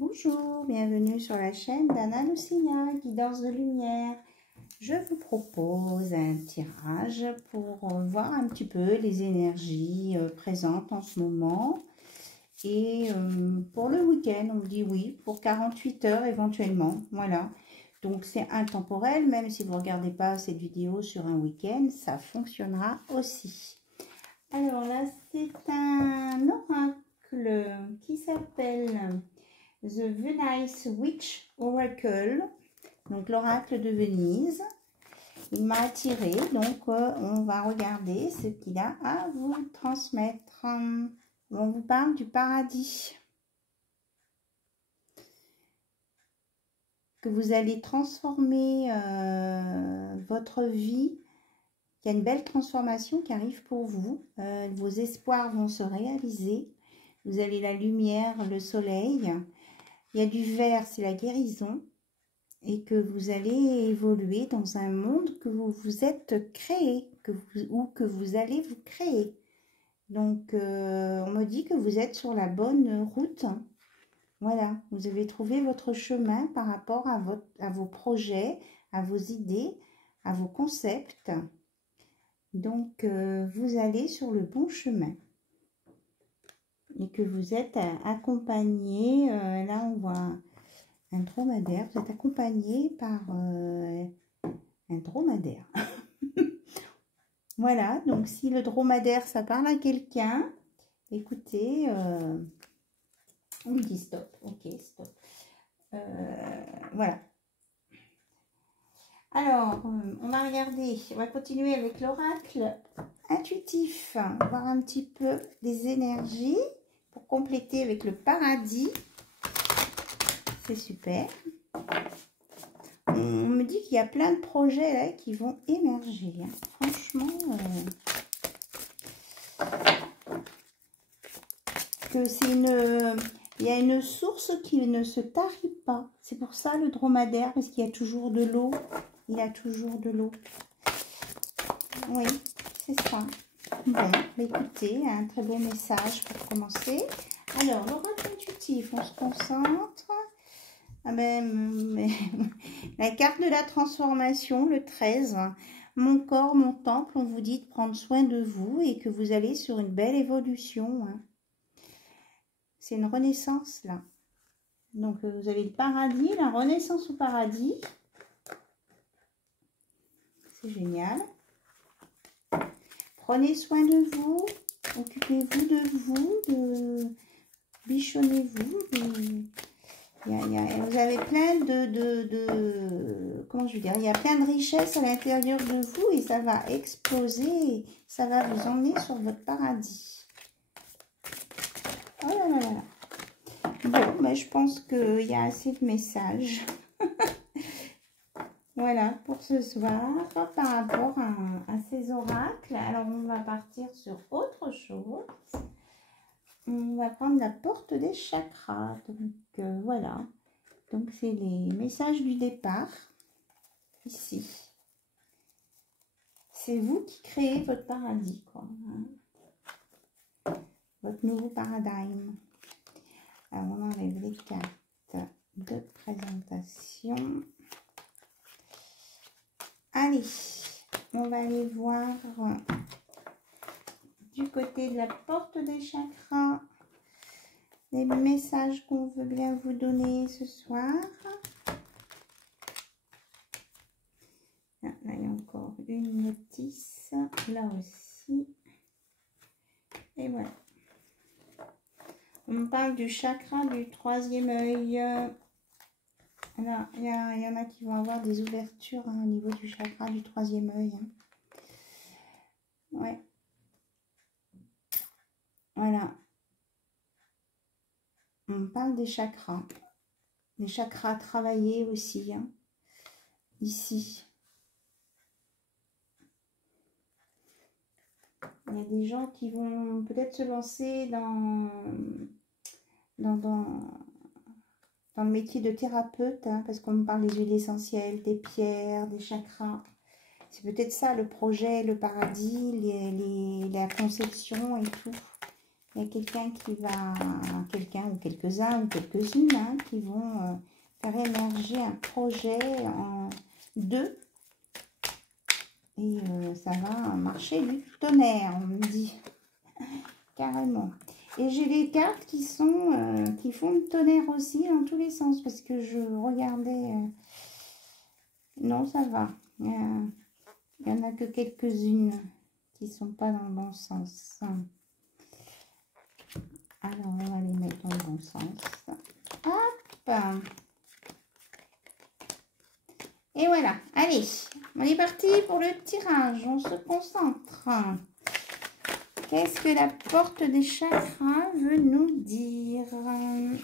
Bonjour, bienvenue sur la chaîne d'Anna Lucia, guidance de lumière. Je vous propose un tirage pour voir un petit peu les énergies présentes en ce moment. Et pour le week-end, on dit oui, pour 48 heures éventuellement, voilà. Donc c'est intemporel, même si vous ne regardez pas cette vidéo sur un week-end, ça fonctionnera aussi. Alors là, c'est un oracle qui s'appelle The Venice Witch Oracle, donc l'oracle de Venise. Il m'a attiré, donc on va regarder ce qu'il a à vous transmettre. On vous parle du paradis, que vous allez transformer votre vie. Il y a une belle transformation qui arrive pour vous. Vos espoirs vont se réaliser. Vous avez la lumière, le soleil. Il y a du vert, c'est la guérison. Et que vous allez évoluer dans un monde que vous vous êtes créé, ou que vous allez vous créer. Donc, on me dit que vous êtes sur la bonne route. Voilà, vous avez trouvé votre chemin par rapport à vos projets, à vos idées, à vos concepts. Donc, vous allez sur le bon chemin. Et que vous êtes accompagné, là on voit un dromadaire, vous êtes accompagné par un dromadaire. Voilà, donc si le dromadaire, ça parle à quelqu'un, écoutez, on lui dit stop, ok, stop. Voilà. Alors, on va regarder, on va continuer avec l'oracle intuitif, voir un petit peu des énergies pour compléter avec le paradis. C'est super. On me dit qu'il y a plein de projets là qui vont émerger. Hein. Franchement, que c'est il y a une source qui ne se tarit pas. C'est pour ça le dromadaire, parce qu'il y a toujours de l'eau. Il a toujours de l'eau. Oui, c'est ça. Bon, écoutez, un très beau message pour commencer. Alors, l'oracle intuitif, on se concentre. Ah ben, la carte de la transformation, le 13. Mon corps, mon temple, on vous dit de prendre soin de vous et que vous allez sur une belle évolution. Hein. C'est une renaissance, là. Donc, vous avez le paradis, la renaissance au paradis. C'est génial. Prenez soin de vous, occupez-vous de vous, bichonnez-vous. Vous avez plein comment je veux dire, il y a plein de richesses à l'intérieur de vous et ça va exploser, ça va vous emmener sur votre paradis. Oh là là là là. Bon, ben, je pense qu'il y a assez de messages. Voilà pour ce soir par rapport à ces oracles. Alors on va partir sur autre chose. On va prendre la porte des chakras. Donc voilà. Donc c'est les messages du départ. Ici. C'est vous qui créez votre paradis, quoi. Hein. Votre nouveau paradigme. Alors on enlève les cartes de présentation. Allez, on va aller voir du côté de la porte des chakras les messages qu'on veut bien vous donner ce soir. Là, il y a encore une notice, là aussi. Et voilà. On me parle du chakra du 3e œil. Alors, il y en a qui vont avoir des ouvertures hein, au niveau du chakra du 3e œil. Hein. Ouais. Voilà. On me parle des chakras. Les chakras travaillés aussi. Hein. Ici. Il y a des gens qui vont peut-être se lancer dans le métier de thérapeute, hein, parce qu'on me parle des huiles essentielles, des pierres, des chakras. C'est peut-être ça le projet, le paradis, la conception et tout. Il y a quelqu'un qui va, quelqu'un ou quelques-uns ou quelques-unes hein, qui vont faire émerger un projet en deux. Et ça va marcher du tonnerre, on me dit. Carrément. Et j'ai des cartes qui sont qui font le tonnerre aussi dans tous les sens. Parce que je regardais... non, ça va. Il n'y en a que quelques-unes qui ne sont pas dans le bon sens. Alors, on va les mettre dans le bon sens. Hop! Et voilà. Allez, on est parti pour le tirage. On se concentre. Qu'est-ce que la porte des chakras veut nous dire?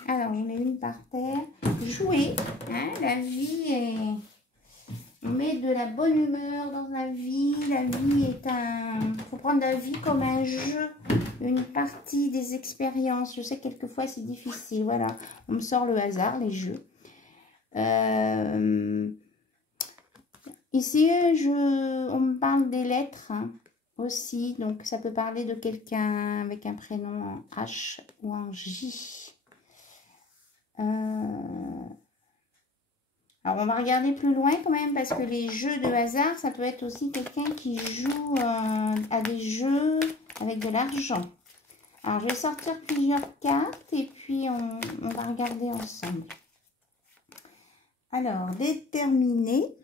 Alors, j'en ai une par terre. Jouer. Hein, la vie est... On met de la bonne humeur dans la vie. La vie est un... Il faut prendre la vie comme un jeu. Une partie des expériences. Je sais que quelquefois c'est difficile. Voilà. On me sort le hasard, les jeux. Ici, on me parle des lettres. Hein. Aussi, donc ça peut parler de quelqu'un avec un prénom en H ou en J. Alors on va regarder plus loin quand même parce que les jeux de hasard, ça peut être aussi quelqu'un qui joue à des jeux avec de l'argent. Alors je vais sortir plusieurs cartes et puis on va regarder ensemble. Alors, déterminer.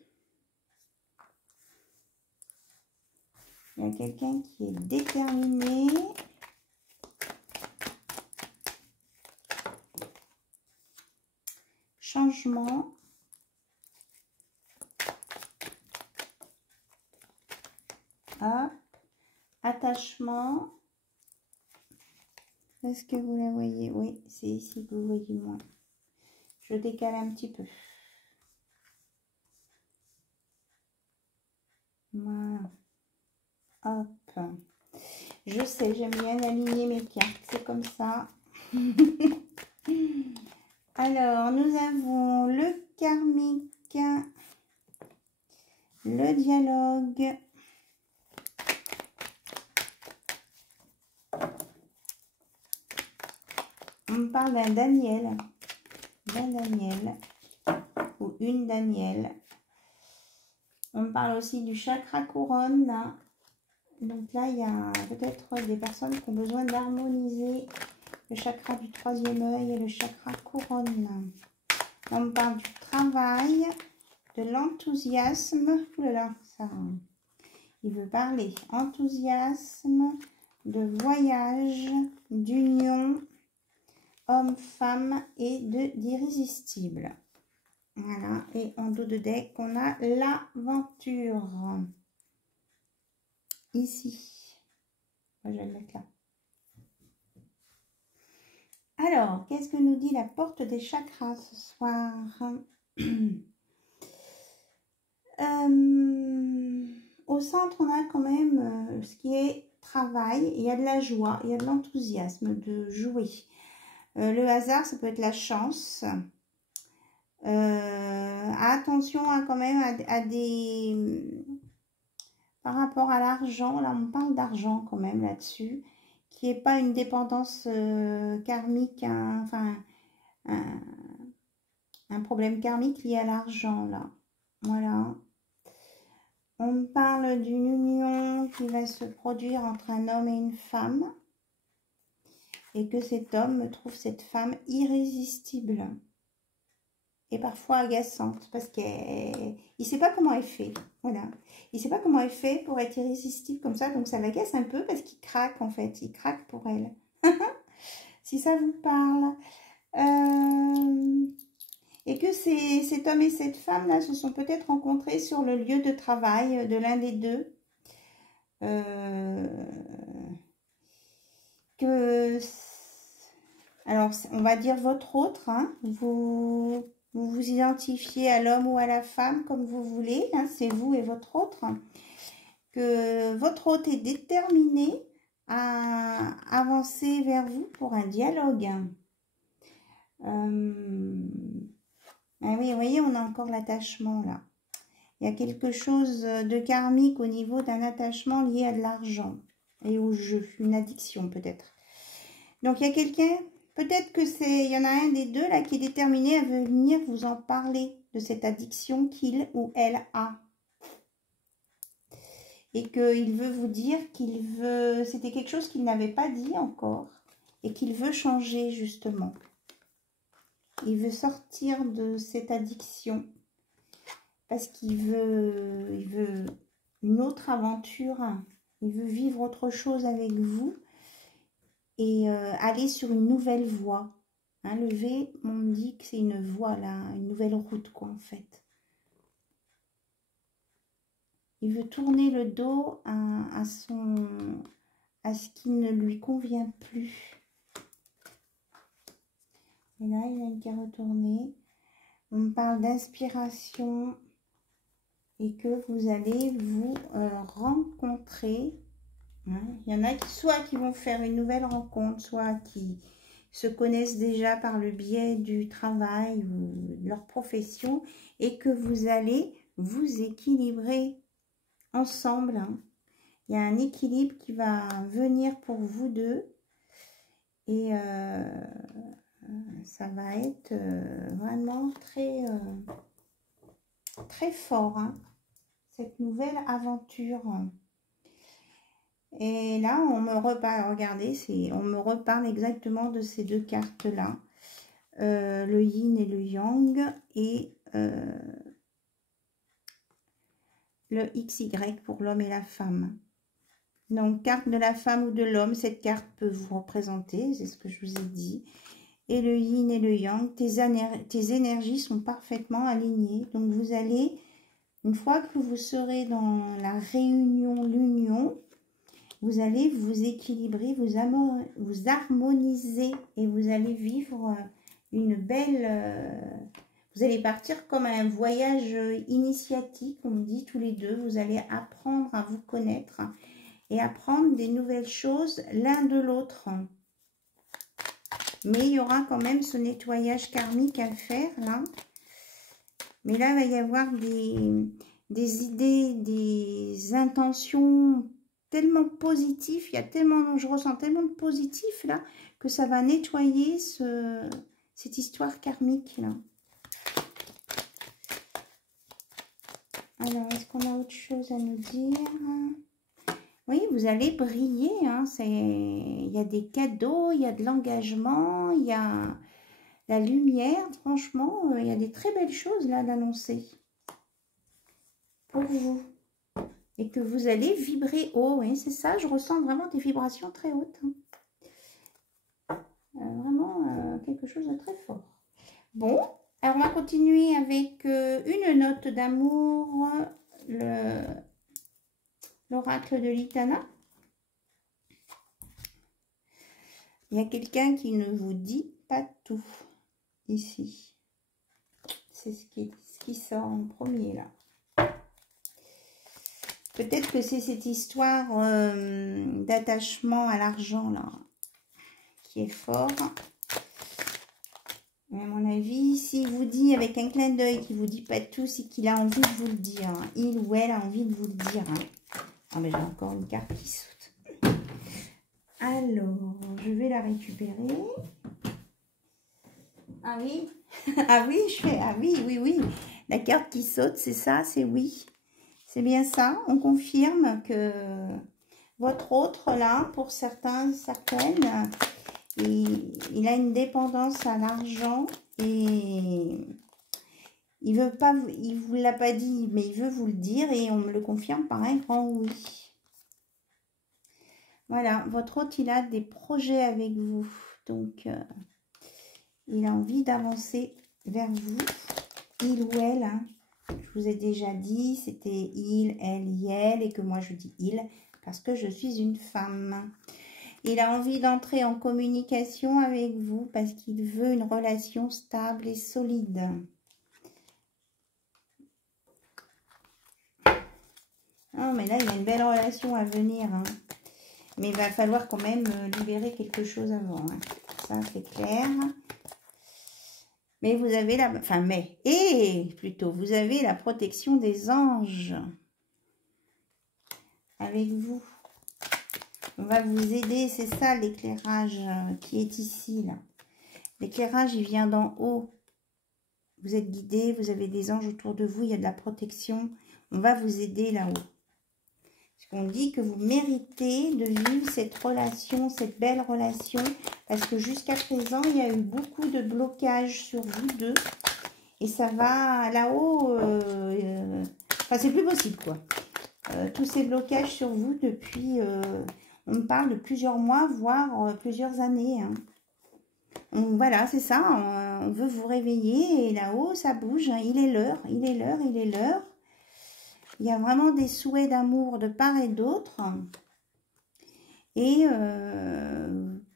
Il y a quelqu'un qui est déterminé. Changement. Hop. Attachement. Est-ce que vous la voyez? Oui, c'est ici que vous voyez moins. Je décale un petit peu. Voilà. Hop. Je sais, j'aime bien aligner mes cartes. C'est comme ça. Alors, nous avons le karmique, le dialogue, on me parle d'un Daniel, ou une Daniel. On me parle aussi du chakra couronne. Là. Donc là, il y a peut-être des personnes qui ont besoin d'harmoniser le chakra du troisième œil et le chakra couronne. On me parle du travail, de l'enthousiasme. Ouh là là, ça, il veut parler. Enthousiasme, de voyage, d'union, homme-femme et d'irrésistible. Voilà, et en dos de deck, on a l'aventure. Ici. Moi, je vais le mettre là. Alors, qu'est-ce que nous dit la porte des chakras ce soir? Au centre, on a quand même ce qui est travail. Il y a de la joie, il y a de l'enthousiasme de jouer. Le hasard, ça peut être la chance. Attention quand même à des... Par rapport à l'argent, là on parle d'argent quand même là-dessus, qui n'est pas une dépendance karmique, hein, enfin un problème karmique lié à l'argent là. Voilà. On me parle d'une union qui va se produire entre un homme et une femme. Et que cet homme trouve cette femme irrésistible. Et parfois agaçante. Parce qu'il ne sait pas comment elle fait. Voilà. Il ne sait pas comment elle fait pour être irrésistible comme ça. Donc ça l'agace un peu parce qu'il craque en fait. Il craque pour elle. Si ça vous parle. Et que cet homme et cette femme là se sont peut-être rencontrés sur le lieu de travail de l'un des deux. Alors on va dire votre autre, hein, vous vous identifiez à l'homme ou à la femme comme vous voulez, hein, c'est vous et votre autre, que votre autre est déterminé à avancer vers vous pour un dialogue. Ah oui, vous voyez, on a encore l'attachement là. Il y a quelque chose de karmique au niveau d'un attachement lié à de l'argent et au jeu, une addiction peut-être. Donc, il y a quelqu'un, peut-être que il y en a un des deux là qui est déterminé à venir vous en parler de cette addiction qu'il ou elle a. Et qu'il veut vous dire qu'il veut, c'était quelque chose qu'il n'avait pas dit encore et qu'il veut changer justement. Il veut sortir de cette addiction parce qu'il veut une autre aventure, il veut vivre autre chose avec vous et aller sur une nouvelle voie. Hein, le V, on me dit que c'est une voie là, une nouvelle route quoi en fait. Il veut tourner le dos à ce qui ne lui convient plus. Et là, il y a une qui est retournée. On me parle d'inspiration et que vous allez vous rencontrer. Hein. Il y en a qui, soit qui vont faire une nouvelle rencontre, soit qui se connaissent déjà par le biais du travail ou de leur profession et que vous allez vous équilibrer ensemble. Hein. Il y a un équilibre qui va venir pour vous deux et ça va être vraiment très, très fort, hein, cette nouvelle aventure. Et là, on me reparle, regardez, on me reparle exactement de ces deux cartes-là, le yin et le yang, et le XY pour l'homme et la femme. Donc, carte de la femme ou de l'homme, cette carte peut vous représenter, c'est ce que je vous ai dit. Et le yin et le yang, tes énergies sont parfaitement alignées. Donc, vous allez, une fois que vous serez dans la réunion, l'union, vous allez vous équilibrer, vous harmoniser et vous allez vivre une belle... vous allez partir comme un voyage initiatique, on me dit tous les deux. Vous allez apprendre à vous connaître et apprendre des nouvelles choses l'un de l'autre. Mais il y aura quand même ce nettoyage karmique à faire, là. Mais là, il va y avoir des idées, des intentions tellement positives. Il y a tellement, je ressens tellement de positif, là, que ça va nettoyer cette histoire karmique, là. Alors, est-ce qu'on a autre chose à nous dire ? Oui, vous allez briller, hein. Il y a des cadeaux, il y a de l'engagement, il y a la lumière. Franchement, il y a des très belles choses là d'annoncer pour vous. Et que vous allez vibrer haut, oui, c'est ça. Je ressens vraiment des vibrations très hautes. Hein. Vraiment quelque chose de très fort. Bon, alors on va continuer avec une note d'amour, l'oracle de l'Itana. Il y a quelqu'un qui ne vous dit pas tout ici. C'est ce qui sort en premier là. Peut-être que c'est cette histoire d'attachement à l'argent là qui est fort. Mais à mon avis, s'il vous dit avec un clin d'œil qu'il vous dit pas tout, c'est qu'il a envie de vous le dire. Hein. Il ou elle a envie de vous le dire. Hein. Ah mais j'ai encore une carte qui saute. Alors, je vais la récupérer. Ah oui. Ah oui, ah oui, oui, oui. La carte qui saute, c'est ça, c'est oui. C'est bien ça. On confirme que votre autre, là, pour certains, certaines, il a une dépendance à l'argent et il veut pas, il vous l'a pas dit, mais il veut vous le dire et on me le confirme par un grand oui. Voilà, votre hôte, il a des projets avec vous. Donc, il a envie d'avancer vers vous. Il ou elle, hein. Je vous ai déjà dit, c'était il, elle, elle, et que moi je dis il, parce que je suis une femme. Il a envie d'entrer en communication avec vous, parce qu'il veut une relation stable et solide. Oh, mais là, il y a une belle relation à venir, hein. Mais il va falloir quand même libérer quelque chose avant. Hein. Ça, c'est clair. Mais vous avez la... Enfin, plutôt, vous avez la protection des anges avec vous. On va vous aider, c'est ça l'éclairage qui est ici, là. L'éclairage, il vient d'en haut. Vous êtes guidé, vous avez des anges autour de vous, il y a de la protection. On va vous aider là-haut. Parce qu'on dit que vous méritez de vivre cette relation, cette belle relation. Parce que jusqu'à présent, il y a eu beaucoup de blocages sur vous deux. Et ça va là-haut, enfin c'est plus possible quoi. Tous ces blocages sur vous depuis, on me parle de plusieurs mois, voire plusieurs années. Hein. Voilà, c'est ça, on veut vous réveiller et là-haut ça bouge, hein. Il est l'heure, il est l'heure, il est l'heure. Il y a vraiment des souhaits d'amour de part et d'autre. Et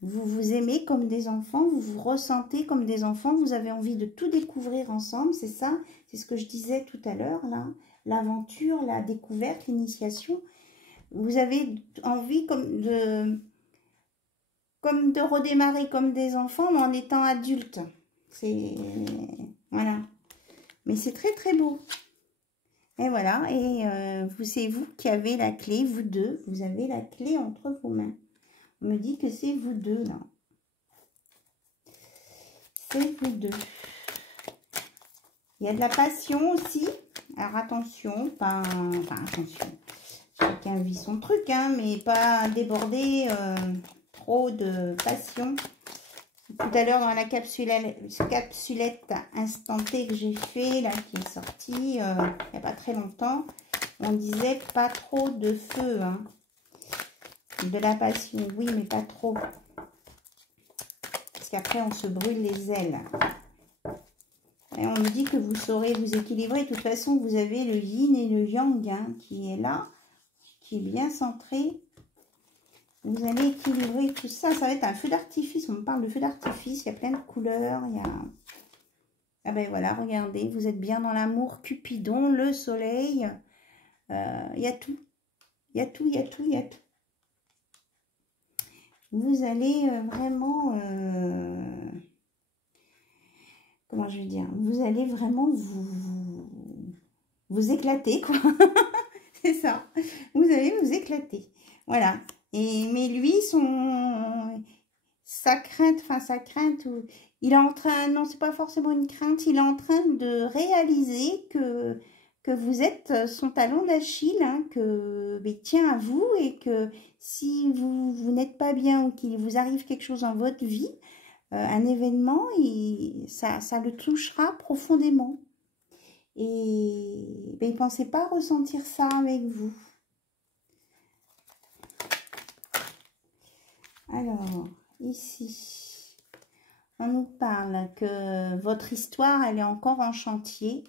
vous vous aimez comme des enfants, vous vous ressentez comme des enfants, vous avez envie de tout découvrir ensemble, c'est ça, c'est ce que je disais tout à l'heure, là, l'aventure, la découverte, l'initiation. Vous avez envie comme de redémarrer comme des enfants, mais en étant adultes. C'est, voilà. Mais c'est très très beau. Et voilà, et c'est vous qui avez la clé, vous deux, vous avez la clé entre vos mains. On me dit que c'est vous deux, là. C'est vous deux. Il y a de la passion aussi. Alors attention, pas... Enfin, attention. Chacun vit son truc, hein, mais pas déborder trop de passion. Tout à l'heure, dans la capsulette instant T que j'ai fait, là, qui est sortie il n'y a pas très longtemps, on disait pas trop de feu, hein. De la passion, oui, mais pas trop. Parce qu'après, on se brûle les ailes. Et on me dit que vous saurez vous équilibrer. De toute façon, vous avez le yin et le yang hein, qui est là, qui est bien centré. Vous allez équilibrer tout ça. Ça va être un feu d'artifice. On me parle de feu d'artifice. Il y a plein de couleurs. Il y a... Ah ben voilà, regardez. Vous êtes bien dans l'amour. Cupidon, le soleil. Il y a tout. Il y a tout, il y a tout, il y a tout. Vous allez vraiment... comment je vais dire, vous allez vraiment vous éclater, quoi. C'est ça. Vous allez vous éclater. Voilà. Et, mais lui, sa crainte, il est en train, non, c'est pas forcément une crainte, il est en train de réaliser que vous êtes son talon d'Achille, hein, que il tient à vous et que si vous n'êtes pas bien ou qu'il vous arrive quelque chose dans votre vie, un événement, ça le touchera profondément. Et ben, il ne pensait pas ressentir ça avec vous. Alors, ici, on nous parle que votre histoire, elle est encore en chantier.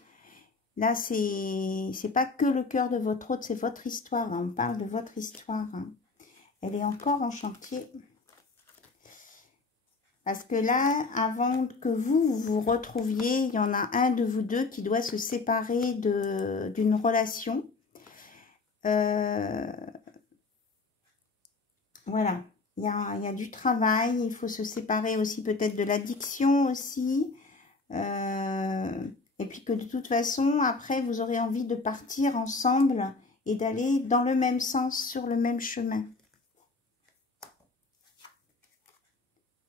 Là, c'est pas que le cœur de votre hôte, c'est votre histoire. Hein. On parle de votre histoire. Hein. Elle est encore en chantier. Parce que là, avant que vous retrouviez, il y en a un de vous deux qui doit se séparer d'une relation. Voilà, il y a du travail, il faut se séparer aussi peut-être de l'addiction aussi. Et puis que de toute façon, après, vous aurez envie de partir ensemble et d'aller dans le même sens, sur le même chemin.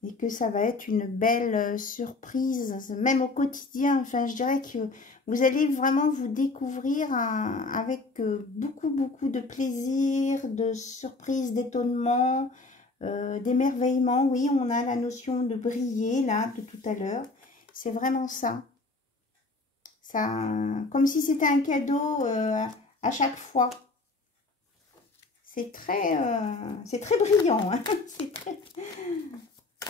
Et que ça va être une belle surprise, même au quotidien. Enfin, je dirais que vous allez vraiment vous découvrir avec beaucoup, beaucoup de plaisir, de surprise, d'étonnement, d'émerveillement. Oui, on a la notion de briller, là, de tout à l'heure. C'est vraiment ça. Ça, comme si c'était un cadeau à chaque fois. C'est très brillant. Hein. C'est très...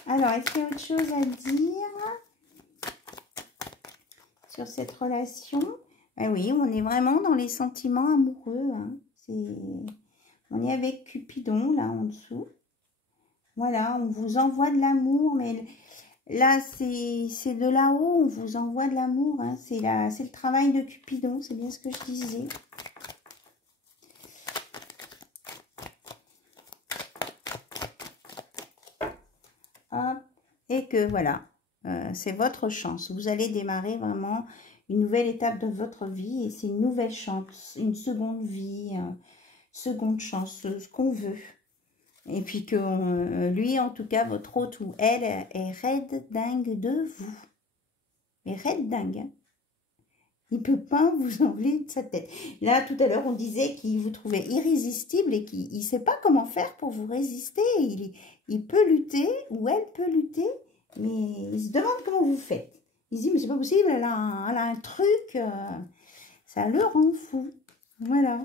Alors, est-ce qu'il y a autre chose à dire sur cette relation? Ben oui, on est vraiment dans les sentiments amoureux. Hein. On est avec Cupidon, là, en dessous. Voilà, on vous envoie de l'amour, mais là, c'est de là-haut, on vous envoie de l'amour. Hein. C'est le travail de Cupidon, c'est bien ce que je disais. Hop. Et que voilà, c'est votre chance. Vous allez démarrer vraiment une nouvelle étape de votre vie et c'est une nouvelle chance, une seconde vie, seconde chance, ce qu'on veut. Et puis que lui, en tout cas, votre hôte ou elle est raide dingue de vous. Mais raide dingue, hein. Il ne peut pas vous enlever de sa tête. Là, tout à l'heure, on disait qu'il vous trouvait irrésistible et qu'il ne sait pas comment faire pour vous résister. Il peut lutter ou elle peut lutter, mais il se demande comment vous faites. Il se dit, mais c'est pas possible, elle a un truc, ça le rend fou. Voilà.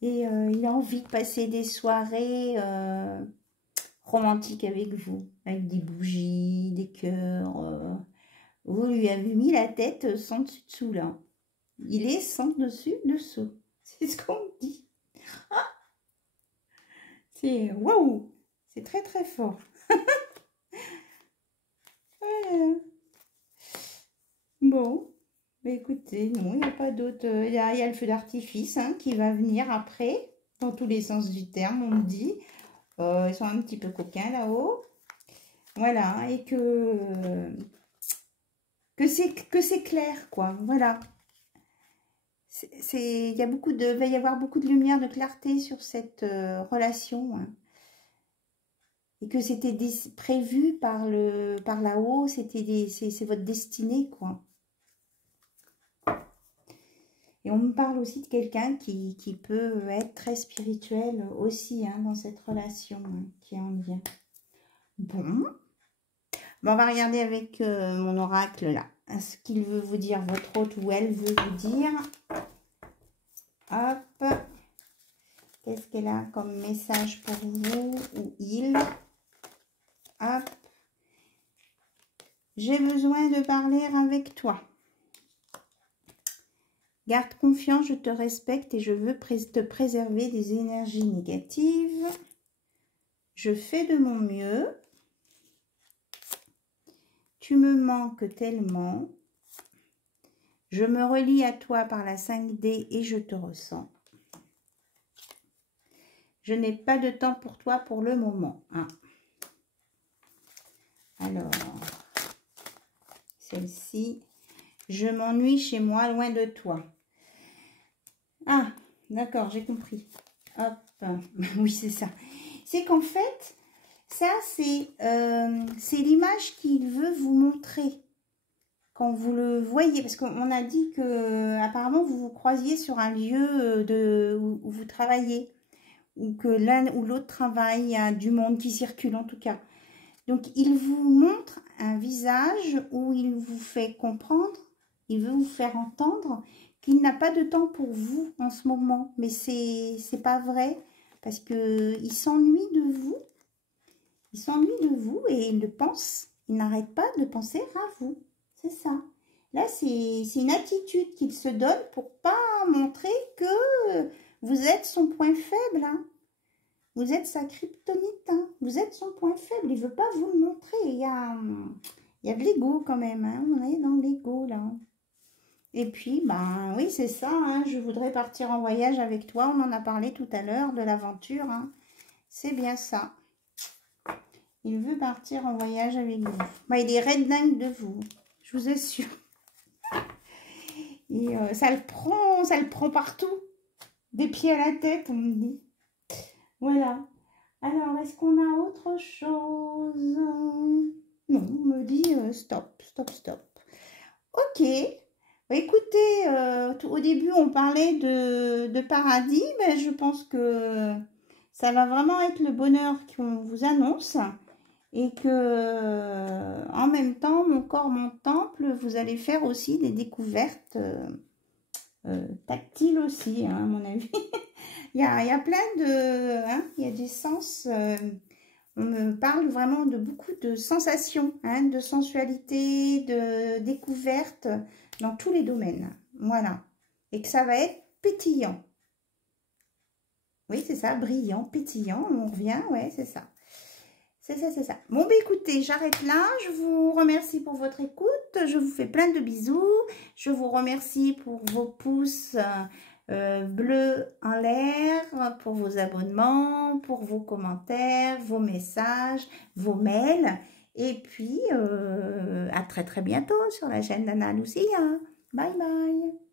Et il a envie de passer des soirées romantiques avec vous, avec des bougies, des cœurs. Vous lui avez mis la tête sans dessus-dessous, là. Il est sans dessus-dessous. C'est ce qu'on dit. Ah, c'est waouh! C'est très très fort. Voilà. Bon, bah écoutez, non, il n'y a pas d'autre. Il y a le feu d'artifice hein, qui va venir après, dans tous les sens du terme, on me dit. Ils sont un petit peu coquins là-haut. Voilà, et que c'est clair, quoi. Voilà. Il va y avoir beaucoup de lumière, de clarté sur cette relation. Hein. Et que c'était prévu par là-haut, c'est votre destinée, quoi. Et on me parle aussi de quelqu'un qui peut être très spirituel aussi hein, dans cette relation hein, qui est en lien. Bon, on va regarder avec mon oracle là. Ce qu'il veut vous dire, votre hôte ou elle veut vous dire. Hop. Qu'est-ce qu'elle a comme message pour vous ou il? Hop. J'ai besoin de parler avec toi. Garde confiance, je te respecte et je veux te préserver des énergies négatives. Je fais de mon mieux. Tu me manques tellement. Je me relie à toi par la 5D et je te ressens. Je n'ai pas de temps pour toi pour le moment. Hein. Alors, celle-ci. Je m'ennuie chez moi, loin de toi. Ah, d'accord, j'ai compris. Hop, oui, c'est ça. C'est qu'en fait, ça, c'est l'image qu'il veut vous montrer. Quand vous le voyez, parce qu'on a dit que apparemment vous vous croisiez sur un lieu où vous travaillez, ou que l'un ou l'autre travaille, il y a du monde qui circule en tout cas. Donc, il vous montre un visage où il vous fait comprendre, il veut vous faire entendre qu'il n'a pas de temps pour vous en ce moment. Mais c'est pas vrai, parce qu'il s'ennuie de vous. Il s'ennuie de vous et il le pense. Il n'arrête pas de penser à vous. C'est ça. Là, c'est une attitude qu'il se donne pour pas montrer que vous êtes son point faible. Hein. Vous êtes sa kryptonite. Hein. Vous êtes son point faible. Il ne veut pas vous le montrer. Il y a de l'ego quand même. Hein. On est dans l'ego là. Et puis, ben oui, c'est ça. Hein. Je voudrais partir en voyage avec toi. On en a parlé tout à l'heure de l'aventure. Hein. C'est bien ça. Il veut partir en voyage avec vous. Ben, il est raide dingue de vous. Je vous assure. Et ça le prend partout. Des pieds à la tête, on me dit. Voilà. Alors, est-ce qu'on a autre chose? Non, on me dit stop, stop, stop. Ok. Bah, écoutez, au début, on parlait de paradis. Mais je pense que ça va vraiment être le bonheur qu'on vous annonce. Et que, en même temps, mon corps, mon temple, vous allez faire aussi des découvertes tactiles aussi, hein, à mon avis. il y a plein de... Hein, il y a des sens... on me parle vraiment de beaucoup de sensations, hein, de sensualité, de découverte dans tous les domaines. Voilà. Et que ça va être pétillant. Oui, c'est ça, brillant, pétillant. On revient, ouais, c'est ça. C'est ça, c'est ça. Bon, bah écoutez, j'arrête là. Je vous remercie pour votre écoute. Je vous fais plein de bisous. Je vous remercie pour vos pouces bleus en l'air, pour vos abonnements, pour vos commentaires, vos messages, vos mails. Et puis, à très très bientôt sur la chaîne d'Anna Lucia. Bye bye.